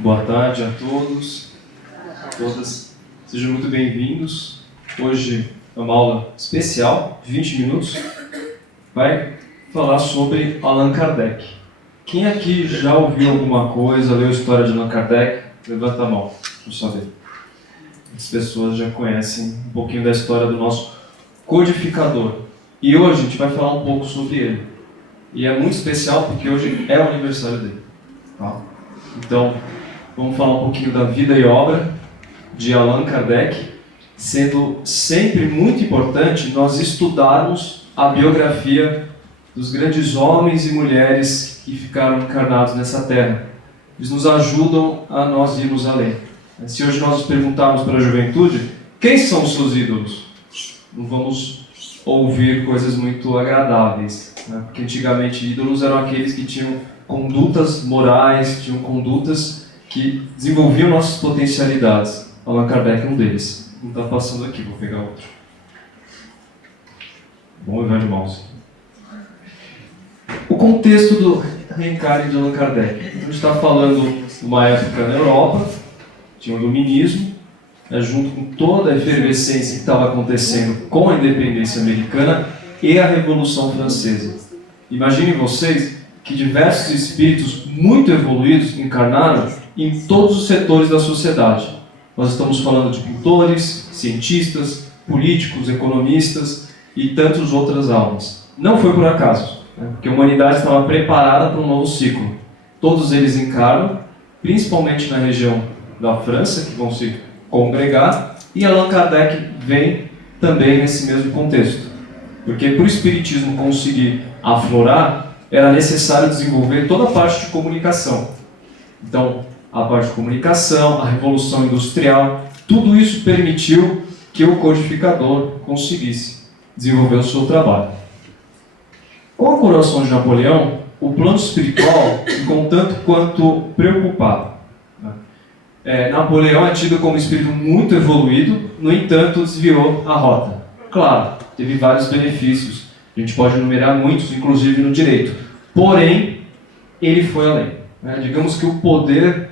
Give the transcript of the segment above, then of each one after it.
Boa tarde a todos, a todas. Sejam muito bem-vindos. Hoje é uma aula especial, de 20 minutos. Vai falar sobre Allan Kardec. Quem aqui já ouviu alguma coisa, leu a história de Allan Kardec? Levanta a mão, para eu saber. As pessoas já conhecem um pouquinho da história do nosso codificador. E hoje a gente vai falar um pouco sobre ele. E é muito especial porque hoje é o aniversário dele. Tá? Então, vamos falar um pouquinho da vida e obra de Allan Kardec, sendo sempre muito importante nós estudarmos a biografia dos grandes homens e mulheres que ficaram encarnados nessa terra. Eles nos ajudam a nós irmos além. Se hoje nós perguntarmos para a juventude, quem são os seus ídolos? Não vamos ouvir coisas muito agradáveis, né? Porque antigamente ídolos eram aqueles que tinham condutas morais, tinham condutas que desenvolviam nossas potencialidades. Allan Kardec é um deles. Não está passando aqui, vou pegar outro. Bom, Ivan de mouse. O contexto do reencarne de Allan Kardec. A gente está falando de uma época na Europa, tinha o iluminismo, junto com toda a efervescência que estava acontecendo com a independência americana e a Revolução Francesa. Imaginem vocês que diversos espíritos muito evoluídos encarnaram em todos os setores da sociedade. Nós estamos falando de pintores, cientistas, políticos, economistas e tantas outras almas. Não foi por acaso, né? Porque a humanidade estava preparada para um novo ciclo. Todos eles encarnam, principalmente na região da França, que vão se congregar, e Allan Kardec vem também nesse mesmo contexto. Porque para o espiritismo conseguir aflorar, era necessário desenvolver toda a parte de comunicação. Então, a parte de comunicação, a Revolução Industrial, tudo isso permitiu que o codificador conseguisse desenvolver o seu trabalho. Com a coroação de Napoleão, o plano espiritual ficou um tanto quanto preocupado. Napoleão é tido como um espírito muito evoluído, no entanto, desviou a rota. Claro, teve vários benefícios. A gente pode enumerar muitos, inclusive no direito. Porém, ele foi além. Digamos que o poder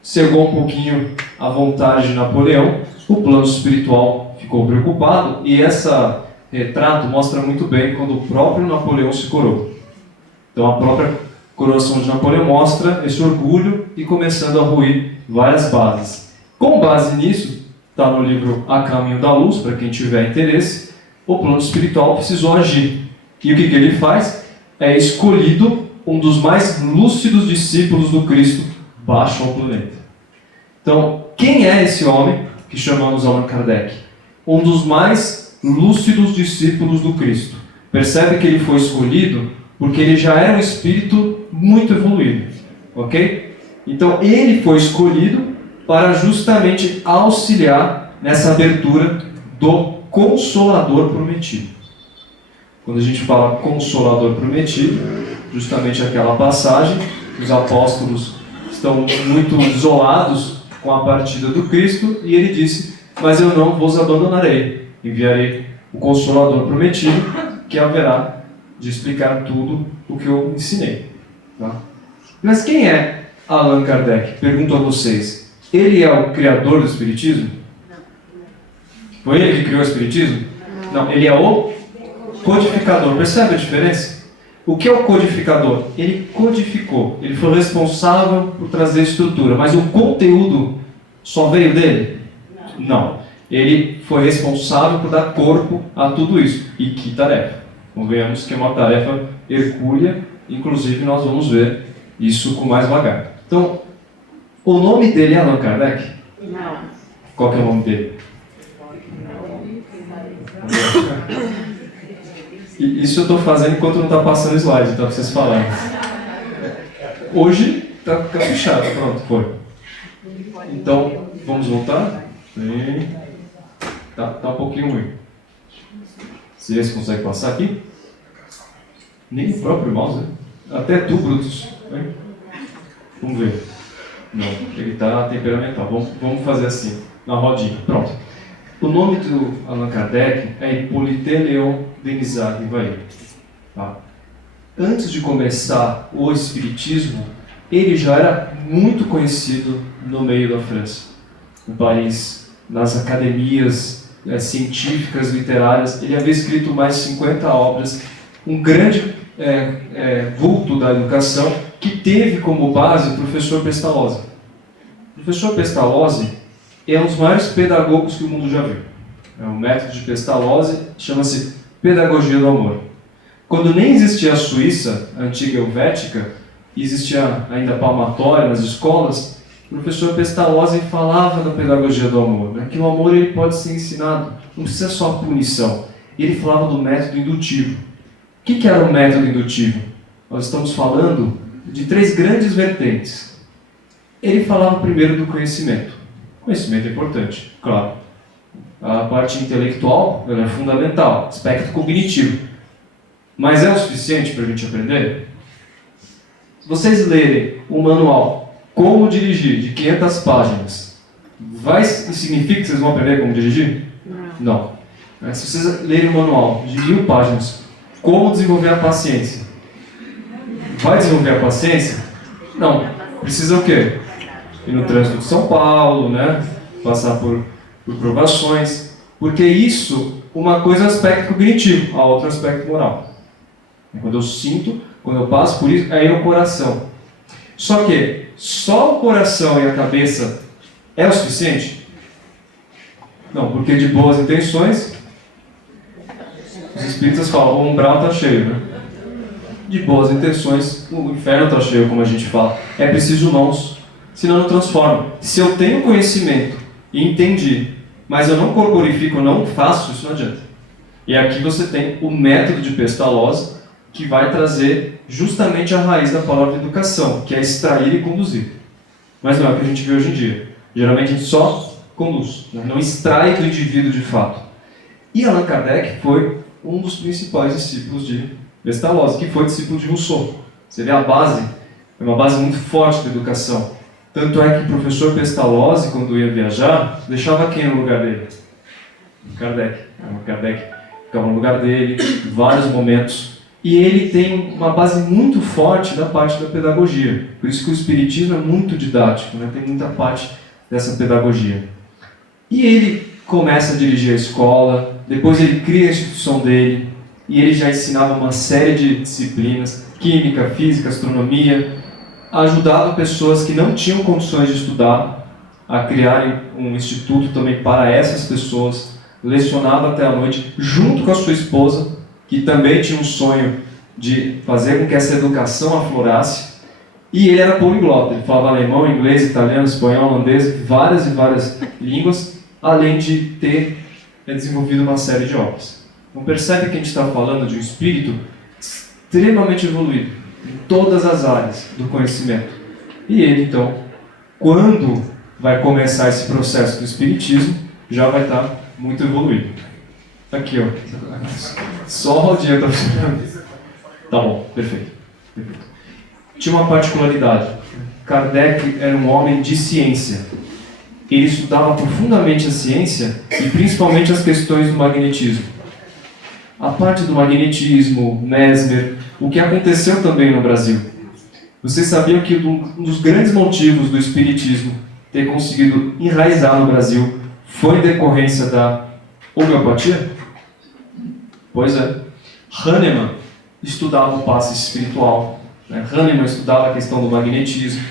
cegou um pouquinho a vontade de Napoleão, o plano espiritual ficou preocupado, e esse retrato mostra muito bem quando o próprio Napoleão se coroou. Então, a própria coroação de Napoleão mostra esse orgulho e começando a ruir várias bases. Com base nisso, está no livro A Caminho da Luz, para quem tiver interesse, o plano espiritual precisou agir. E o que ele faz? É escolhido um dos mais lúcidos discípulos do Cristo baixo ao planeta. Então, quem é esse homem que chamamos Allan Kardec? Um dos mais lúcidos discípulos do Cristo. Percebe que ele foi escolhido porque ele já era um espírito muito evoluído. Ok? Então, ele foi escolhido para justamente auxiliar nessa abertura do Consolador Prometido. Quando a gente fala Consolador Prometido, justamente aquela passagem, os apóstolos estão muito isolados com a partida do Cristo, e ele disse: mas eu não vos abandonarei, enviarei o Consolador Prometido, que haverá de explicar tudo o que eu ensinei. Tá? Mas quem é Allan Kardec? Pergunto a vocês. Ele é o criador do Espiritismo? Foi ele que criou o Espiritismo? Não, ele é o codificador. Percebe a diferença? O que é o codificador? Ele codificou. Ele foi responsável por trazer estrutura. Mas o conteúdo só veio dele? Não. Ele foi responsável por dar corpo a tudo isso. E que tarefa? Convenhamos que é uma tarefa hercúlea. Inclusive, nós vamos ver isso com mais vagar. Então, o nome dele é Allan Kardec? Não. Qual que é o nome dele? Isso eu estou fazendo enquanto não está passando slide, tá? Para vocês falarem. Hoje está caprichado, pronto, foi. Então, vamos voltar? Sim. Tá um pouquinho ruim. Se esse consegue passar aqui? Nem o próprio mouse, né? Até tu, Brutus. Vamos ver. Não, ele está temperamental. Vamos fazer assim, na rodinha. Pronto. O nome do Allan Kardec é Hippolyte Léon Denisard Rivail. Tá? Antes de começar o Espiritismo, ele já era muito conhecido no meio da França, no Paris, nas academias científicas, literárias. Ele havia escrito mais de 50 obras, um grande vulto da educação, que teve como base o professor Pestalozzi. O professor Pestalozzi é um dos maiores pedagogos que o mundo já viu. O método de Pestalozzi chama-se Pedagogia do Amor. Quando nem existia a Suíça, a antiga Helvética, existia ainda palmatória nas escolas, o professor Pestalozzi falava da pedagogia do amor, né? Que o amor ele pode ser ensinado, não precisa só a punição. Ele falava do método indutivo. O que era o método indutivo? Nós estamos falando de 3 grandes vertentes. Ele falava primeiro do conhecimento. Conhecimento é importante, claro. A parte intelectual é fundamental, aspecto cognitivo. Mas é o suficiente para a gente aprender? Se vocês lerem o manual Como Dirigir, de 500 páginas, significa que vocês vão aprender como dirigir? Não. Se vocês lerem o manual de 1000 páginas, Como Desenvolver a Paciência, vai desenvolver a paciência? Não. Precisa o quê? Ir no trânsito de São Paulo, né? Passar por provações. Porque isso, uma coisa é o aspecto cognitivo, a outra é o aspecto moral. Quando eu sinto, quando eu passo por isso, aí é o coração. Só que só o coração e a cabeça é o suficiente? Não, porque de boas intenções, os espíritas falam, o umbral está cheio, né? De boas intenções, o inferno está cheio, como a gente fala. É preciso mãos, senão não transforma. Se eu tenho conhecimento e entendi, mas eu não corporifico, eu não faço, isso não adianta. E aqui você tem o método de Pestalozzi, que vai trazer justamente a raiz da palavra educação, que é extrair e conduzir. Mas não é o que a gente vê hoje em dia. Geralmente a gente só conduz, né? Não extrai do indivíduo de fato. E Allan Kardec foi um dos principais discípulos de Pestalozzi, que foi discípulo de Rousseau. Você vê a base, é uma base muito forte da educação. Tanto é que o professor Pestalozzi, quando ia viajar, deixava quem no lugar dele? Kardec. Kardec ficava no lugar dele, em vários momentos. E ele tem uma base muito forte da parte da pedagogia. Por isso que o Espiritismo é muito didático, né? Tem muita parte dessa pedagogia. E ele começa a dirigir a escola, depois ele cria a instituição dele, e ele já ensinava uma série de disciplinas, química, física, astronomia, ajudava pessoas que não tinham condições de estudar a criarem um instituto também para essas pessoas, lecionava até a noite, junto com a sua esposa, que também tinha um sonho de fazer com que essa educação aflorasse, e ele era poliglota, ele falava alemão, inglês, italiano, espanhol, holandês, várias e várias línguas, além de ter desenvolvido uma série de obras. Então percebe que a gente está falando de um espírito extremamente evoluído, em todas as áreas do conhecimento. E ele, então, quando vai começar esse processo do espiritismo, já vai estar muito evoluído. Aqui, ó. Só o Rodinho está funcionando. Tá bom, perfeito. Tinha uma particularidade. Kardec era um homem de ciência. Ele estudava profundamente a ciência e principalmente as questões do magnetismo. A parte do magnetismo, Mesmer, o que aconteceu também no Brasil. Vocês sabiam que um dos grandes motivos do espiritismo ter conseguido enraizar no Brasil foi em decorrência da homeopatia? Pois é. Hahnemann estudava o passe espiritual. Hahnemann estudava a questão do magnetismo.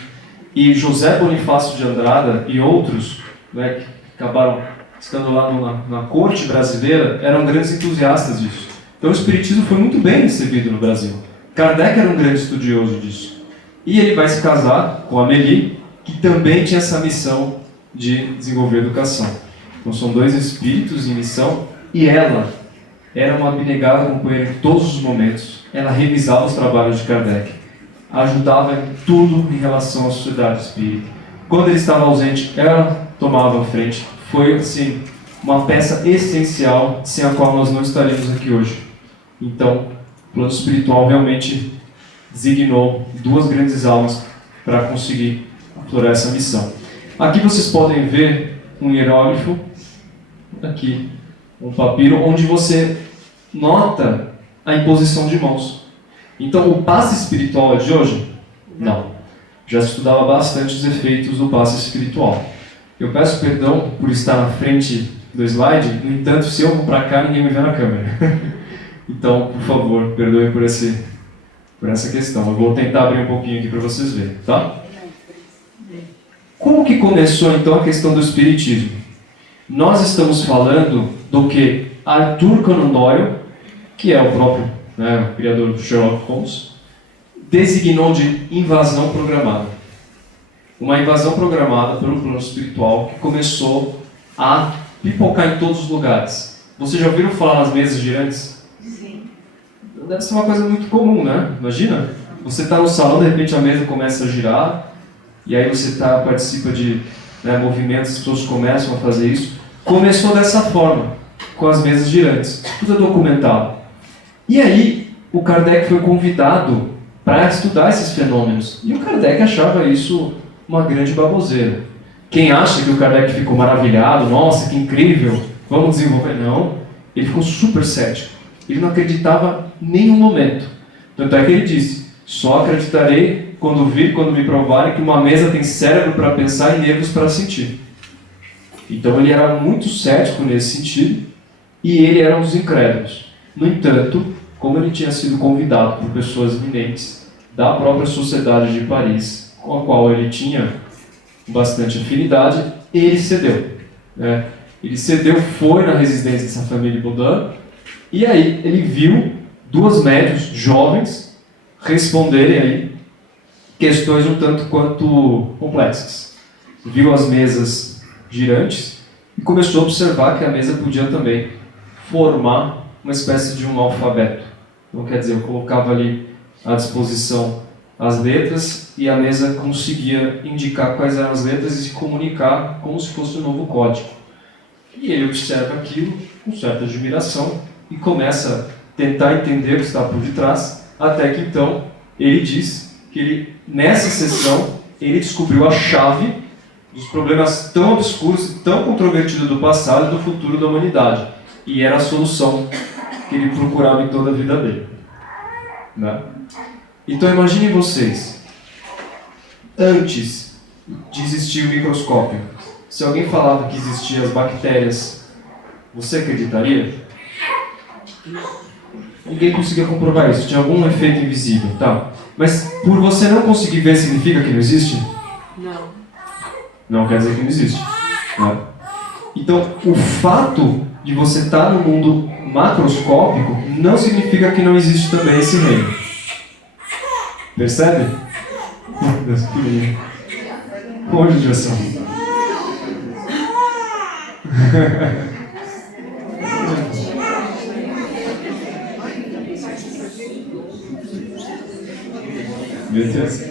E José Bonifácio de Andrada e outros, que acabaram estando lá na corte brasileira, eram grandes entusiastas disso. Então o espiritismo foi muito bem recebido no Brasil. Kardec era um grande estudioso disso. E ele vai se casar com Amélie, que também tinha essa missão de desenvolver educação. Então são 2 espíritos em missão, e ela era uma abnegada companheira em todos os momentos. Ela revisava os trabalhos de Kardec, ajudava em tudo em relação à sociedade espírita. Quando ele estava ausente, ela tomava a frente. Foi, assim, uma peça essencial, sem a qual nós não estaríamos aqui hoje. Então, o plano espiritual realmente designou 2 grandes almas para conseguir aflorar essa missão. Aqui vocês podem ver um hieróglifo, aqui, um papiro, onde você nota a imposição de mãos. Então, o passe espiritual é de hoje? Não. já se estudava bastante os efeitos do passe espiritual. Eu peço perdão por estar na frente do slide, no entanto, se eu vou para cá, ninguém me vê na câmera. Então, por favor, perdoem por essa questão. Eu vou tentar abrir um pouquinho aqui para vocês verem, tá? Como que começou, então, a questão do espiritismo? Nós estamos falando do que Arthur Conan Doyle, que é o próprio, o criador do Sherlock Holmes, designou de invasão programada. Uma invasão programada pelo plano espiritual que começou a pipocar em todos os lugares. Vocês já ouviram falar nas mesas girantes? Sim. Deve ser uma coisa muito comum, né? Imagina, você está no salão, de repente a mesa começa a girar, e aí você participa de movimentos, as pessoas começam a fazer isso. Começou dessa forma, com as mesas girantes. Tudo é documentado. E aí, o Kardec foi convidado para estudar esses fenômenos. E o Kardec achava isso uma grande baboseira. Quem acha que o Kardec ficou maravilhado, nossa, que incrível, vamos desenvolver? Não, ele ficou super cético. Ele não acreditava em nenhum momento. Tanto é que ele disse, só acreditarei quando me provarem que uma mesa tem cérebro para pensar e nervos para sentir. Então ele era muito cético nesse sentido, e ele era um dos incrédulos. No entanto, como ele tinha sido convidado por pessoas eminentes da própria Sociedade de Paris, com a qual ele tinha bastante afinidade, ele cedeu. Ele cedeu, foi na residência dessa família Baudin, e aí ele viu duas médiuns jovens responderem aí questões um tanto quanto complexas. Viu as mesas girantes e começou a observar que a mesa podia também formar uma espécie de um alfabeto. Então, quer dizer, eu colocava ali à disposição as letras e a mesa conseguia indicar quais eram as letras e se comunicar como se fosse um novo código. E ele observa aquilo com certa admiração e começa a tentar entender o que está por detrás, até que então ele diz que nessa sessão ele descobriu a chave dos problemas tão obscuros e tão controvertidos do passado e do futuro da humanidade. E era a solução que ele procurava em toda a vida dele. Então imaginem vocês, antes de existir o microscópio, se alguém falava que existiam as bactérias, você acreditaria? Ninguém conseguia comprovar isso, tinha algum efeito invisível, tá? Mas por você não conseguir ver, significa que não existe? Não. Não quer dizer que não existe. Então, o fato de você estar no mundo macroscópico não significa que não existe também esse reino. Percebe? Deus, que lindo. Onde já são? Meu Deus.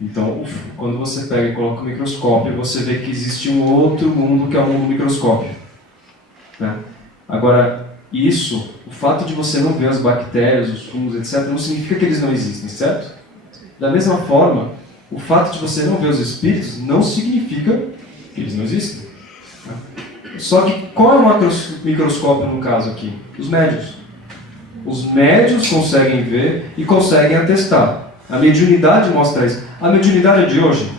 Então, quando você pega e coloca o microscópio, você vê que existe um outro mundo que é o mundo microscópio. Agora, o fato de você não ver as bactérias, os fungos, etc., não significa que eles não existem, certo? Da mesma forma, o fato de você não ver os espíritos não significa que eles não existem. Só que qual é o microscópio no caso aqui? Os médiuns. Os médiuns conseguem ver e conseguem atestar. A mediunidade mostra isso. A mediunidade de hoje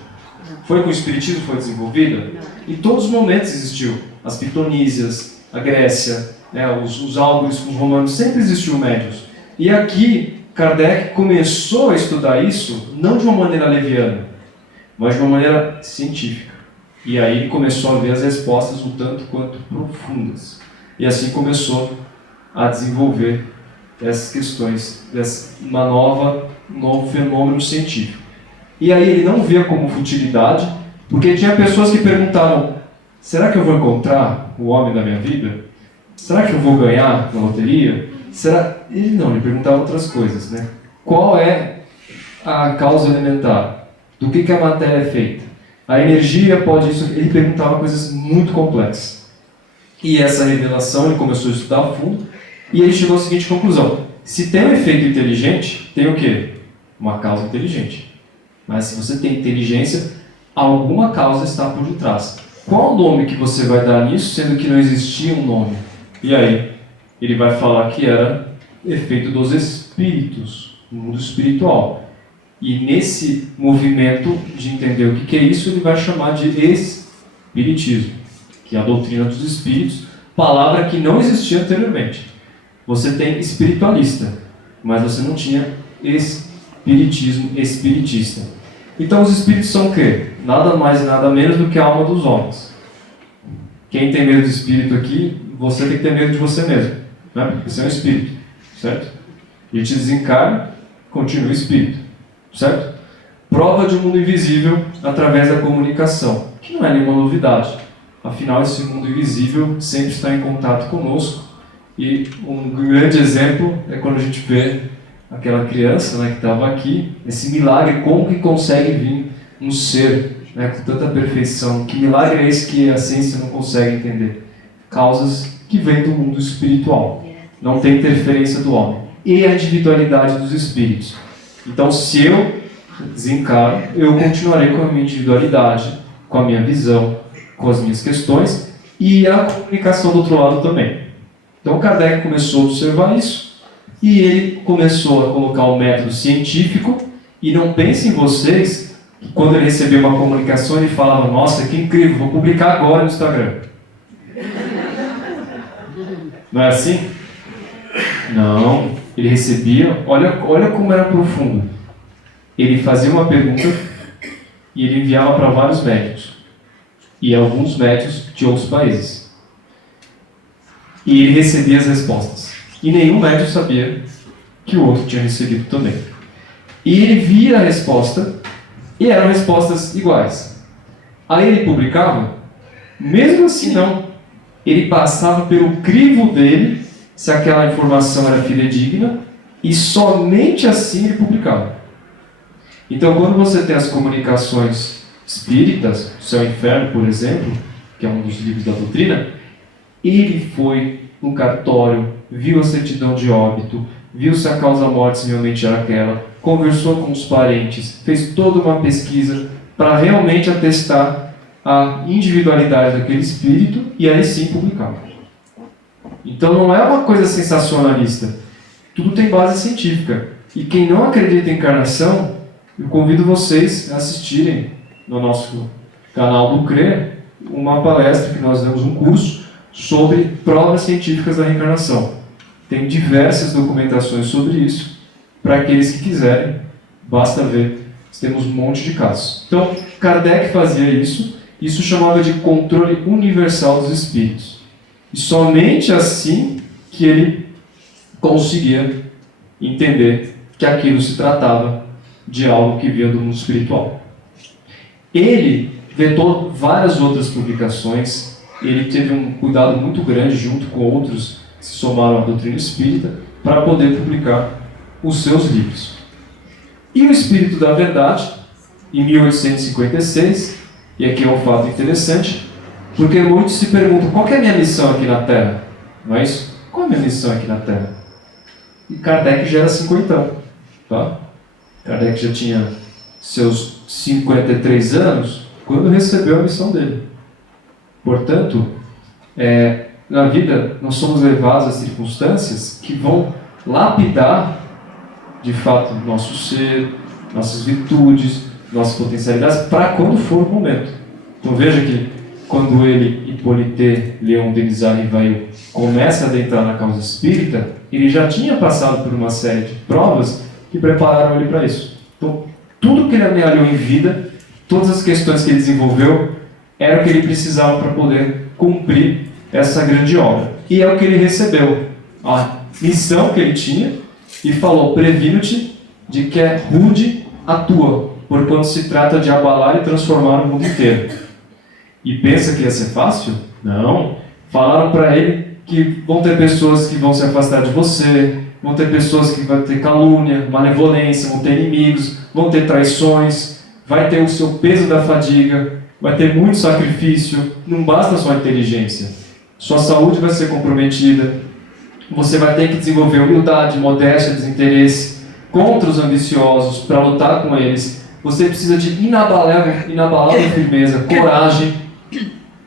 foi com o espiritismo foi desenvolvida? Em todos os momentos existiu. As pitonísias, a Grécia, os áugures, os romanos, sempre existiu médiuns. E aqui, Kardec começou a estudar isso, não de uma maneira leviana, mas de uma maneira científica. E aí ele começou a ver as respostas um tanto quanto profundas. E assim começou a desenvolver essas questões, um novo fenômeno científico. E aí ele não via como futilidade, porque tinha pessoas que perguntavam, será que eu vou encontrar o homem da minha vida? Será que eu vou ganhar na loteria? Ele perguntava outras coisas, né? Qual é a causa elementar? Do que a matéria é feita? A energia pode isso? Ele perguntava coisas muito complexas. E essa revelação ele começou a estudar a fundo, e ele chegou à seguinte conclusão. Se tem um efeito inteligente, tem o quê? Uma causa inteligente. Mas se você tem inteligência, alguma causa está por detrás. Qual o nome que você vai dar nisso, sendo que não existia um nome? E aí? ele vai falar que era efeito dos espíritos, no mundo espiritual. E nesse movimento de entender o que é isso, ele vai chamar de espiritismo, que é a doutrina dos espíritos, palavra que não existia anteriormente. Você tem espiritualista, mas você não tinha espiritismo espiritista. Então os espíritos são o quê? Nada mais e nada menos do que a alma dos homens. Quem tem medo do espírito aqui, você tem que ter medo de você mesmo, né? Porque você é um espírito, certo? A gente desencarna, continua espírito, certo? Prova de um mundo invisível através da comunicação, que não é nenhuma novidade. Afinal, esse mundo invisível sempre está em contato conosco. E um grande exemplo é quando a gente vê aquela criança, né, que estava aqui, esse milagre, como que consegue vir um ser, né, com tanta perfeição. Que milagre é esse que a ciência não consegue entender? Causas que vêm do mundo espiritual. Não tem interferência do homem. E a individualidade dos espíritos. Então, se eu desencarno, eu continuarei com a minha individualidade, com a minha visão, com as minhas questões e a comunicação do outro lado também. Então, Kardec começou a observar isso e ele começou a colocar o método científico. E não pensem vocês que quando ele recebeu uma comunicação ele falava: nossa, que incrível, vou publicar agora no Instagram. Não é assim? Não, ele recebia, olha como era profundo. Ele fazia uma pergunta e ele enviava para vários médicos. E alguns médicos de outros países. E ele recebia as respostas. E nenhum médico sabia que o outro tinha recebido também. E ele via a resposta, e eram respostas iguais. Aí ele publicava, mesmo assim não. Ele passava pelo crivo dele, se aquela informação era fidedigna, e somente assim ele publicava. Então, quando você tem as comunicações espíritas, o Céu e o Inferno, por exemplo, que é um dos livros da doutrina, ele foi no cartório, viu a certidão de óbito, viu se a causa-morte realmente era aquela, conversou com os parentes, fez toda uma pesquisa para realmente atestar a individualidade daquele espírito e aí sim publicar. Então não é uma coisa sensacionalista, tudo tem base científica. E quem não acredita em encarnação, eu convido vocês a assistirem no nosso canal do CRE uma palestra que nós damos um curso sobre provas científicas da reencarnação. Tem diversas documentações sobre isso. Para aqueles que quiserem, basta ver. Temos um monte de casos. Então, Kardec fazia isso. Isso chamava de controle universal dos espíritos. E somente assim que ele conseguia entender que aquilo se tratava de algo que vinha do mundo espiritual. Ele vetou várias outras publicações. Ele teve um cuidado muito grande, junto com outros que se somaram à doutrina espírita, para poder publicar os seus livros. E o Espírito da Verdade, em 1856, e aqui é um fato interessante, porque muitos se perguntam: qual que é a minha missão aqui na Terra? Não é isso? Qual é a minha missão aqui na Terra? E Kardec já era 50, tá? Kardec já tinha seus 53 anos quando recebeu a missão dele. Portanto, na vida nós somos levados a circunstâncias que vão lapidar de fato nosso ser, nossas virtudes, nossas potencialidades, para quando for o momento. Então veja que quando ele, Hippolyte Léon Denis Rivail, começa a adentrar na causa espírita, ele já tinha passado por uma série de provas que prepararam ele para isso. Então, tudo que ele amealhou em vida, todas as questões que ele desenvolveu, era o que ele precisava para poder cumprir essa grande obra. E é o que ele recebeu, a missão que ele tinha, e falou: previno-te de que é rude a tua, porquanto se trata de abalar e transformar o mundo inteiro. E pensa que ia ser fácil? Não. Falaram para ele que vão ter pessoas que vão se afastar de você, vão ter pessoas que vão ter calúnia, malevolência, vão ter inimigos, vão ter traições, vai ter o seu peso da fadiga, vai ter muito sacrifício, não basta só a inteligência. Sua saúde vai ser comprometida, você vai ter que desenvolver humildade, modéstia, desinteresse contra os ambiciosos, para lutar com eles. Você precisa de inabalável firmeza, coragem,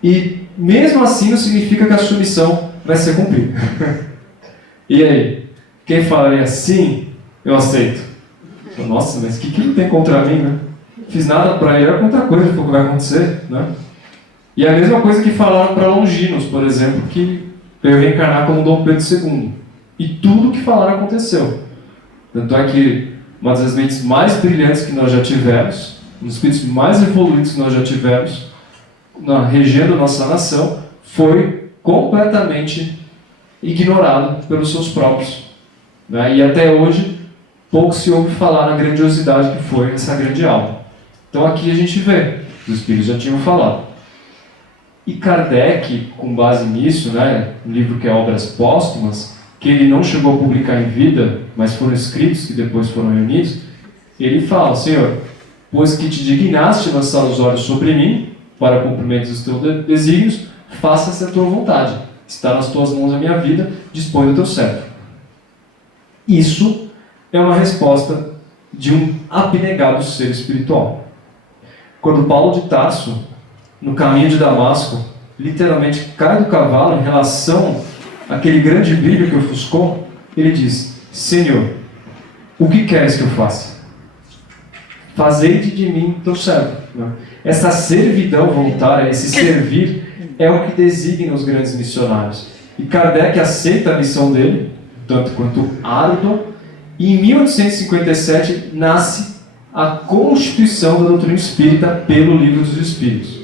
e mesmo assim não significa que a sua missão vai ser cumprida. E aí? Quem falaria sim, eu aceito. Nossa, mas o que ele tem contra mim, né? Fiz nada para ele, é outra coisa que vai acontecer, né? E é a mesma coisa que falaram para Longinos, por exemplo, que veio reencarnar como Dom Pedro II. E tudo o que falaram aconteceu. Tanto é que uma das mentes mais brilhantes que nós já tivemos, um dos espíritos mais evoluídos que nós já tivemos, na região da nossa nação, foi completamente ignorado pelos seus próprios. Né? E até hoje, pouco se ouve falar na grandiosidade que foi essa grande alma. Então aqui a gente vê, os espíritos já tinham falado. E Kardec, com base nisso, né, um livro que é Obras Póstumas, que ele não chegou a publicar em vida, mas foram escritos que depois foram reunidos, ele fala: Senhor, pois que te dignaste lançar os olhos sobre mim, para cumprimento dos teus desígnios, faça-se a tua vontade. Está nas tuas mãos a minha vida, dispõe do teu servo. Isso é uma resposta de um abnegado ser espiritual. Quando Paulo de Tarso, no caminho de Damasco, literalmente cai do cavalo em relação àquele grande brilho que ofuscou, ele diz: Senhor, o que queres que eu faça? Fazei de mim teu servo. Essa servidão voluntária, esse servir, é o que designa os grandes missionários. E Kardec aceita a missão dele, tanto quanto árdua, e em 1857 nasce a Constituição da Doutrina Espírita pelo Livro dos Espíritos.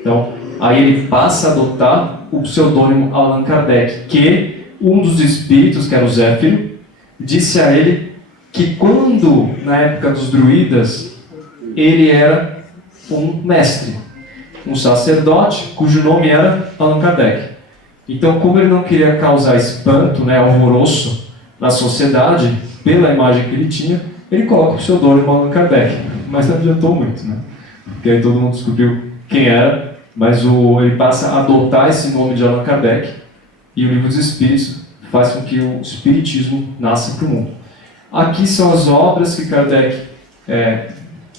Então, aí ele passa a adotar o pseudônimo Allan Kardec, que um dos espíritos, que era o Zéfiro, disse a ele que quando, na época dos druidas, ele era um mestre, um sacerdote, cujo nome era Allan Kardec. Então, como ele não queria causar espanto, né, alvoroço na sociedade, pela imagem que ele tinha, ele coloca o pseudônimo Allan Kardec. Mas não adiantou muito, né? Porque aí todo mundo descobriu quem era, mas ele passa a adotar esse nome de Allan Kardec, e o Livro dos Espíritos faz com que o Espiritismo nasça para o mundo. Aqui são as obras que Kardec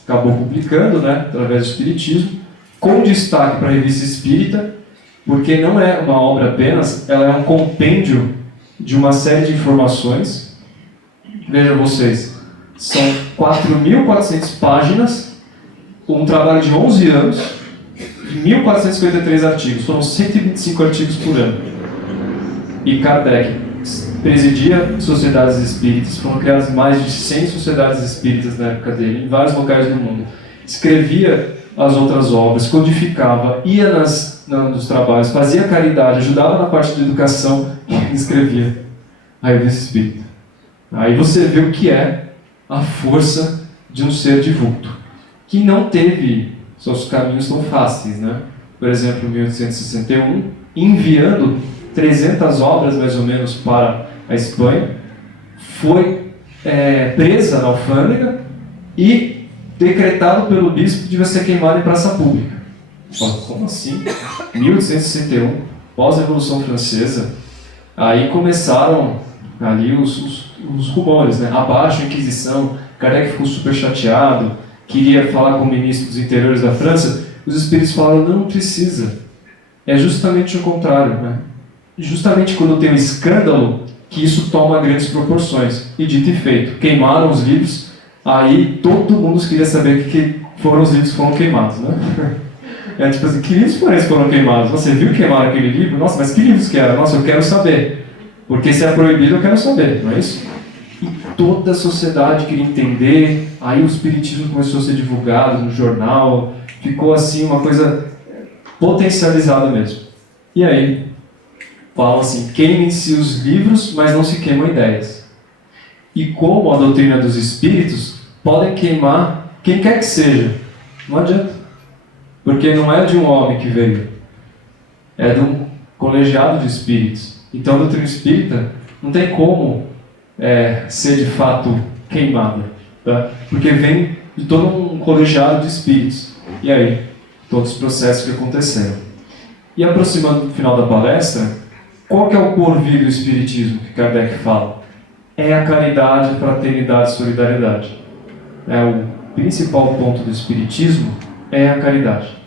acabou publicando, né, através do Espiritismo, com destaque para a Revista Espírita, porque não é uma obra apenas, ela é um compêndio de uma série de informações. Vejam vocês, são 4.400 páginas, um trabalho de 11 anos, 1.453 artigos, foram 125 artigos por ano. E Kardec presidia sociedades espíritas, foram criadas mais de 100 sociedades espíritas na época dele, em vários locais do mundo. Escrevia as outras obras, codificava, ia nos trabalhos, fazia caridade, ajudava na parte de educação e escrevia a Revista Espírita. Aí você vê o que é a força de um ser divulto, que não teve seus caminhos tão fáceis, né? Por exemplo, em 1861, enviando 300 obras, mais ou menos, para a Espanha, foi presa na alfândega e decretado pelo bispo que devia ser queimado em praça pública. Fala, como assim? 1861, pós-Revolução Francesa, aí começaram ali os rumores, né? Abaixo a Inquisição, Kardec ficou super chateado, queria falar com o ministro dos interiores da França, os espíritos falaram: não precisa. É justamente o contrário, né? Justamente quando tem um escândalo que isso toma grandes proporções. E dito e feito, queimaram os livros, aí todo mundo queria saber que foram os livros que foram queimados, né? É tipo assim, que livros foram esses que foram queimados? Você viu queimar aquele livro? Nossa, mas que livros que eram? Nossa, eu quero saber. Porque se é proibido, eu quero saber, não é isso? E toda a sociedade queria entender, aí o espiritismo começou a ser divulgado no jornal, ficou assim uma coisa potencializada mesmo. E aí, falam assim: queimem-se os livros, mas não se queimam ideias. E como a doutrina dos espíritos, podem queimar quem quer que seja. Não adianta. Porque não é de um homem que veio, é de um colegiado de espíritos. Então a doutrina espírita não tem como ser de fato queimada, tá? Porque vem de todo um colegiado de espíritos. E aí, todos os processos que aconteceram. E aproximando do final da palestra, qual que é o porvir do espiritismo que Kardec fala? É a caridade, fraternidade e solidariedade. O principal ponto do espiritismo é a caridade.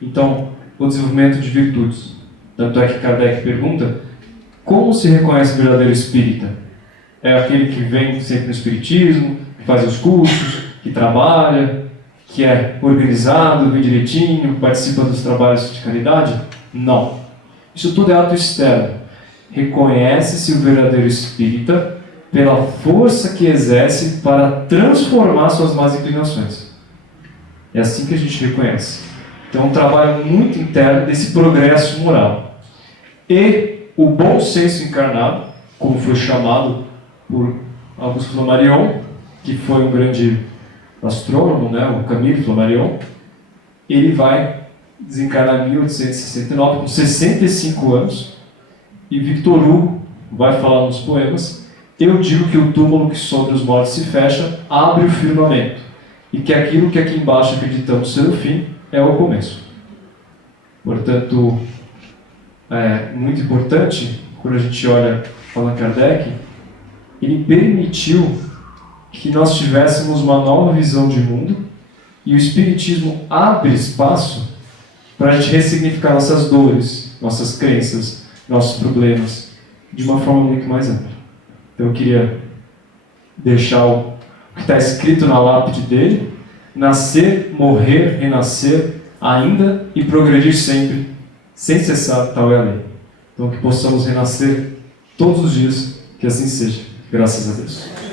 Então, o desenvolvimento de virtudes. Tanto é que Kardec pergunta: Como se reconhece o verdadeiro espírita? É aquele que vem sempre no espiritismo, que faz os cursos, que trabalha, que é organizado, vem direitinho, participa dos trabalhos de caridade? Não. Isso tudo é ato externo. Reconhece-se o verdadeiro espírita pela força que exerce para transformar suas más inclinações. É assim que a gente reconhece. Então é um trabalho muito interno desse progresso moral. E o bom senso encarnado, como foi chamado por Auguste Flammarion, que foi um grande astrônomo, né, o Camille Flammarion, ele vai desencarnar em 1869, com 65 anos, e Victor Hugo vai falar nos poemas: eu digo que o túmulo que sobre os mortos se fecha abre o firmamento, e que aquilo que aqui embaixo acreditamos ser o fim é o começo. Portanto, é muito importante, quando a gente olha Allan Kardec, ele permitiu que nós tivéssemos uma nova visão de mundo, e o Espiritismo abre espaço para a gente ressignificar nossas dores, nossas crenças, nossos problemas, de uma forma muito mais ampla. Então eu queria deixar o que está escrito na lápide dele: nascer, morrer, renascer, ainda e progredir sempre, sem cessar, tal é a lei. Então que possamos renascer todos os dias, que assim seja. Graças a Deus.